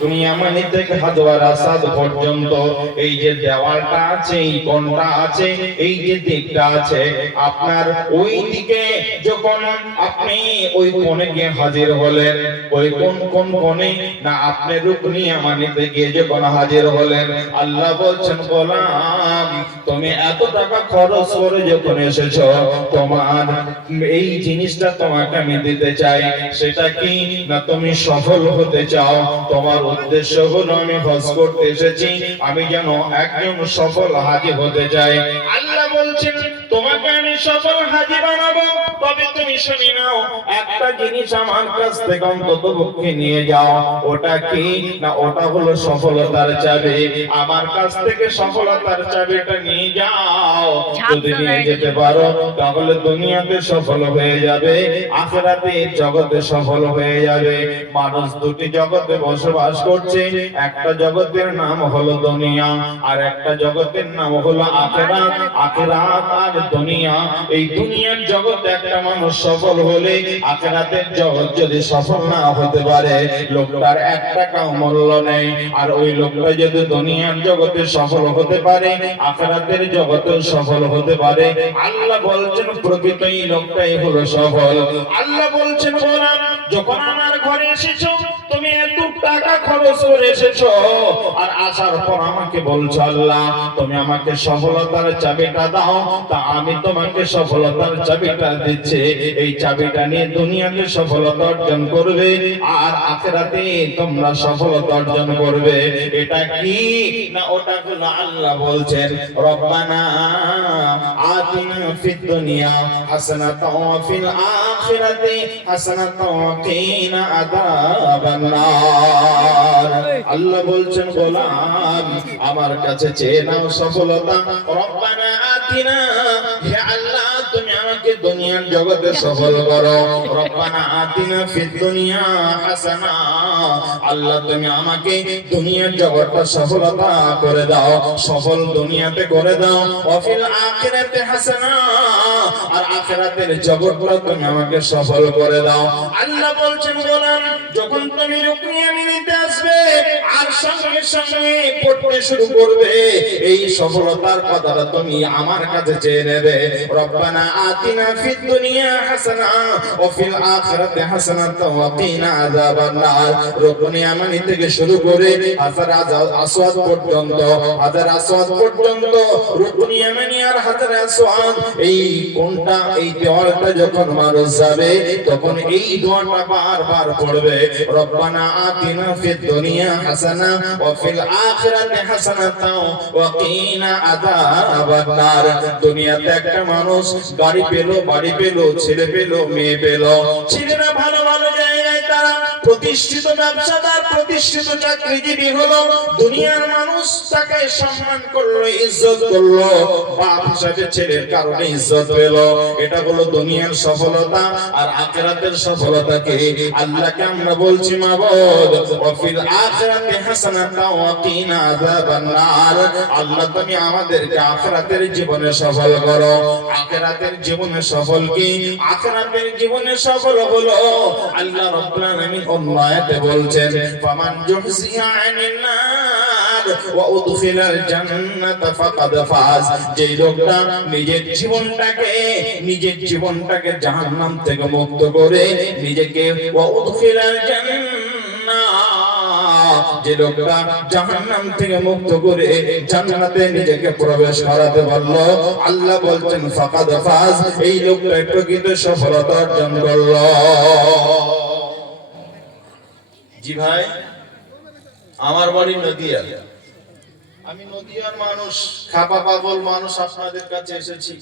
রুকনি ইয়ামানি থেকে হাজওয়ার আসাদ পর্যন্ত এই যে দেওয়ালটা আছে, এই কোণটা আছে, এই যে দিকটা আছে, আপনার ওই দিকে যখন আপনি ওই কোণে গিয়ে হাজির হলেন, ওই কোন কোণে না আপনি রুকনি ইয়ামানিতে গিয়ে যখন হাজির হলেন, আল্লাহ বলছেন গোলাম তুমি এত টাকা খরচ করে যখন এসেছো, তোমার এই জিনিসটা তোমাকে আমি দিতে চাই। সেটা কি না তুমি সফল হতে চাও, তোমার উদ্দেশ্য হলো আমি হজ করতে এসেছি, আমি যেন একজন সফল হাজী হতে চাই। আল্লাহ বলছেন তোমাকে আমি সফল হাজী বানাবো, তবে তুমি শুনে নাও একটা জিনিস আমার কাছ থেকে অন্তত পক্ষে নিয়ে যাও। ওটা কি না ওটা হলো সফলতার চাবি। আমার কাছ থেকে সফলতার চাবিটা নিয়ে যাও। যদি নিয়ে যেতে পারো তাহলে দুনিয়াতে সফল হয়ে যাবে, আখিরাতে জগতে সফল হয়ে যাবে। মানুষ দুটি জগতে বসবাস করছে, একটা জগতের নাম হলো দুনিয়া আর একটা জগতের নাম হলো আখিরাত। আখিরাত আর দুনিয়া, এই দুনিয়ার জগতে একটা মানুষ সফল হলে আখিরাতের জগৎ যদি সফল না হতে পারে, লোকটার এক টাকাও মূল্য নেই। আর ওই লোকটা যদি দুনিয়ার জগতে সফল হতে পারে, আখিরাতের জগতেও সফল হতে পারে। আল্লাহ বলছেন প্রকৃত এই লোকটাই হলো সফল। আল্লাহ বলছেন গোলাম যখন আমার ঘরে এসেছো, তুমি এত টাকা খরচ করে এসেছো, আর আসার পর আমাকে বলছো আল্লাহ তুমি আমাকে সফলতার চাবিটা দাও, তা আমি তোমাকে সফলতার চাবিটা দিচ্ছি। এই চাবিটা নিয়ে দুনিয়াতে সফলতা অর্জন করবে আর আখিরাতে তোমরা সফলতা অর্জন করবে। এটা কি না ওটা হলো আল্লাহ বলছেন রব্বানা আতিনা ফিদ দুনিয়া হাসানাতাও ওয়া ফিল আখিরাতি হাসানাতাও ওয়া কিনা আযাবান নার। আল্লাহ বলছেন গোলাম আমার কাছে চেয়ে নাও সফলতা। রব্বানা আতিনা, হে আল্লাহ তুমি আমাকে দুনিয়ার জগতে সফল করো। রব্বানা আতিনা ফিদ দুনিয়া হাসানা, আল্লাহ তুমি আমাকে দুনিয়ার জগৎটা সফলতা করে দাও, সফল দুনিয়াতে করে দাও। ওয়া ফিল আখিরাতি হাসানা, আর আখিরাতের জগৎটা তুমি আমাকে সফল করে দাও। আল্লাহ বলছেন গোলাম যখন তুমি রুকনি ইয়ামানিতে আসবে আর সঙ্গে সঙ্গে পড়তে শুরু করবে, এই সফলতার কথাটা তুমি আমার কাছে চেয়ে নেবে। রব্বানা আতিনা ফিদ দুনিয়া হাসানা ওয়া ফিল আখিরাতি হাসানাতাও ওয়া কিনা আযাবান নার। রুকনি ইয়ামানি থেকে শুরু করে হাজার আসওয়াদ পর্যন্ত, হাজার আসওয়াদ পর্যন্ত রুকনি ইয়ামানি আর হাজার আসওয়াদ, এই কোনটা এই দেওয়ালটা যখন মানুষ যাবে তখন এই দোয়াটা বারবার পড়বে রব্বানা আতিনা ফিদ দুনিয়া হাসানা ওয়া ফিল আখিরাতি হাসানাতাও ওয়া কিনা আযাবান নার। দুনিয়াতে একটা মানুষ গাড়ি পেলো, বাড়ি পেলো, ছেলে পেলো, মেয়ে পেলো, ছেলেরা ভালো ভালো জায়গায় তারা প্রতিষ্ঠিত ব্যবসাদার, প্রতিষ্ঠিত চাকরিজীবী হলো, দুনিয়ার মানুষ তাকে সম্মান করলো, ইজ্জত করলো, বাপ হিসাবে ছেলের কারণে ইজ্জত পেলো। এটা হলো দুনিয়ার সফলতা। আর আখিরাতের সফলতা কি? আল্লাহকে আমরা বলছি মাবুদ ওয়া ফিল আখিরাতি হাসানাতাও ওয়া কিনা আযাবান নার। আল্লাহ তুমি আমাদেরকে আখিরাতের জীবনে সফল করো। আখিরাতের জীবনে সফল কি? আখিরাতের জীবনে সফল হলো আল্লাহ রাব্বুল আলামিন অন্য আয়াতে বলছেন ফামান জুহজিহা আনিন নার ওয়া উদখিলাল জান্নাতা ফাকাদ ফাজ। যে লোকটা নিজের জীবনটাকে জাহান্নাম থেকে মুক্ত করে নিজেকে ওয়া উদখিলাল জান্নাহ, যে লোকটা জাহান্নাম থেকে মুক্ত করে জান্নাতে নিজেকে প্রবেশ করাতে পারলো, আল্লাহ বলছেন ফাকাদ ফাজ, এই লোকটা প্রকৃত সফলতা অর্জন করলো। জি ভাই, আমার বাড়ি নদিয়া, আমি নদিয়ার মানুষ, খাপা পাগল মানুষ, আপনাদের কাছে এসেছি।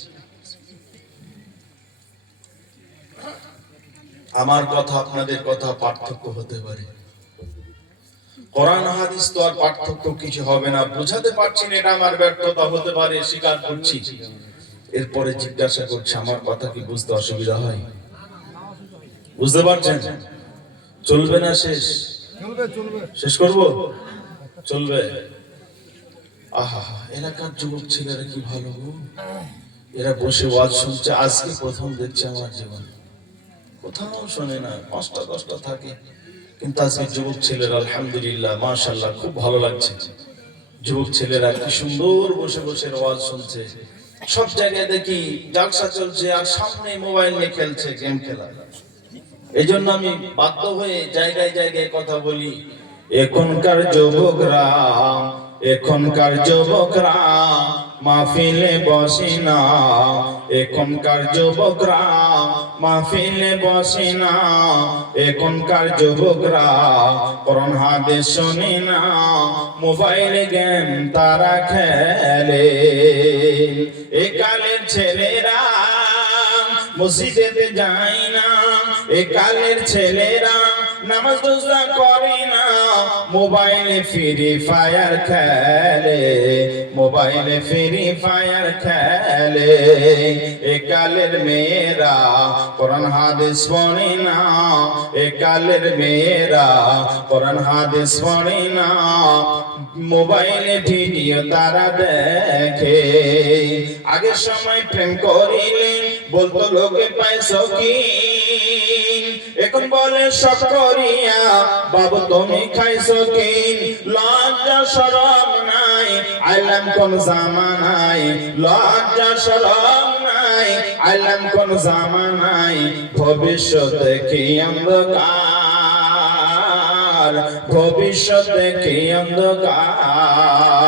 আমার কথা আপনাদের কথা পার্থক্য হতে পারে, কোরআন হাদিস তো আর পার্থক্য কিছু হবে না। বুঝাতে পারছি না, এটা আমার ব্যর্থতা হতে পারে, স্বীকার করছি। এরপরে জিজ্ঞাসা করছি আমার কথা কি বুঝতে অসুবিধা হয়? বুঝতে পারছেন? চলবে না শেষ? শেষ করব? চলবে। আহা, এলাকার যুবক ছেলেরা কি ভালো, এরা বসে ওয়াজ শুনছে, আজকে প্রথম দেখছে আমার জীবন। কোথাও শোনে না, কষ্ট থাকে। কিন্তু আজকে যুবক ছেলেরা আলহামদুলিল্লাহ মাশাআল্লাহ খুব ভালো লাগছে। যুবক ছেলেরা কি সুন্দর বসে বসে ওয়াজ শুনছে। সব জায়গায় দেখি জালসা চলছে আর সামনে মোবাইল নিয়ে খেলছে, গেম খেলা। এই জন্য আমি বাধ্য হয়ে জায়গায় জায়গায় কথা বলি। এখনকার যুবকরা মাহফিলে বসে না, এখনকার যুবকরা মাহফিলে বসে না, এখনকার যুবকরা কোরআন হাদিস শোনে না, মোবাইল গেম তারা খেলে। একালের ছেলেরা মসজিদে যায় না, একালের ছেলেরা নামাজ রোজা করে না, মোবাইলে ফ্রি ফায়ার খেলে, মোবাইলে ফ্রি ফায়ার খেলে। একালের মেয়েরা কোরআন হাদিস পড়ে না, একালের মেয়েরা কোরআন হাদিস পড়ে না, মোবাইলে ভিডিও তারা দেখে। আগের সময় প্রেম করিলে বলতো লোকে পাইছো কি, এখন বলে সব করিয়া বাবু তুমি খাইছো কি। লজ্জা শরম নাই আইলাম কোন জামানায়, লজ্জা শরম নাই আইলাম কোন জামানায়। ভবিষ্যতে কি অন্ধকার, ভবিষ্যতে কি অন্ধকার।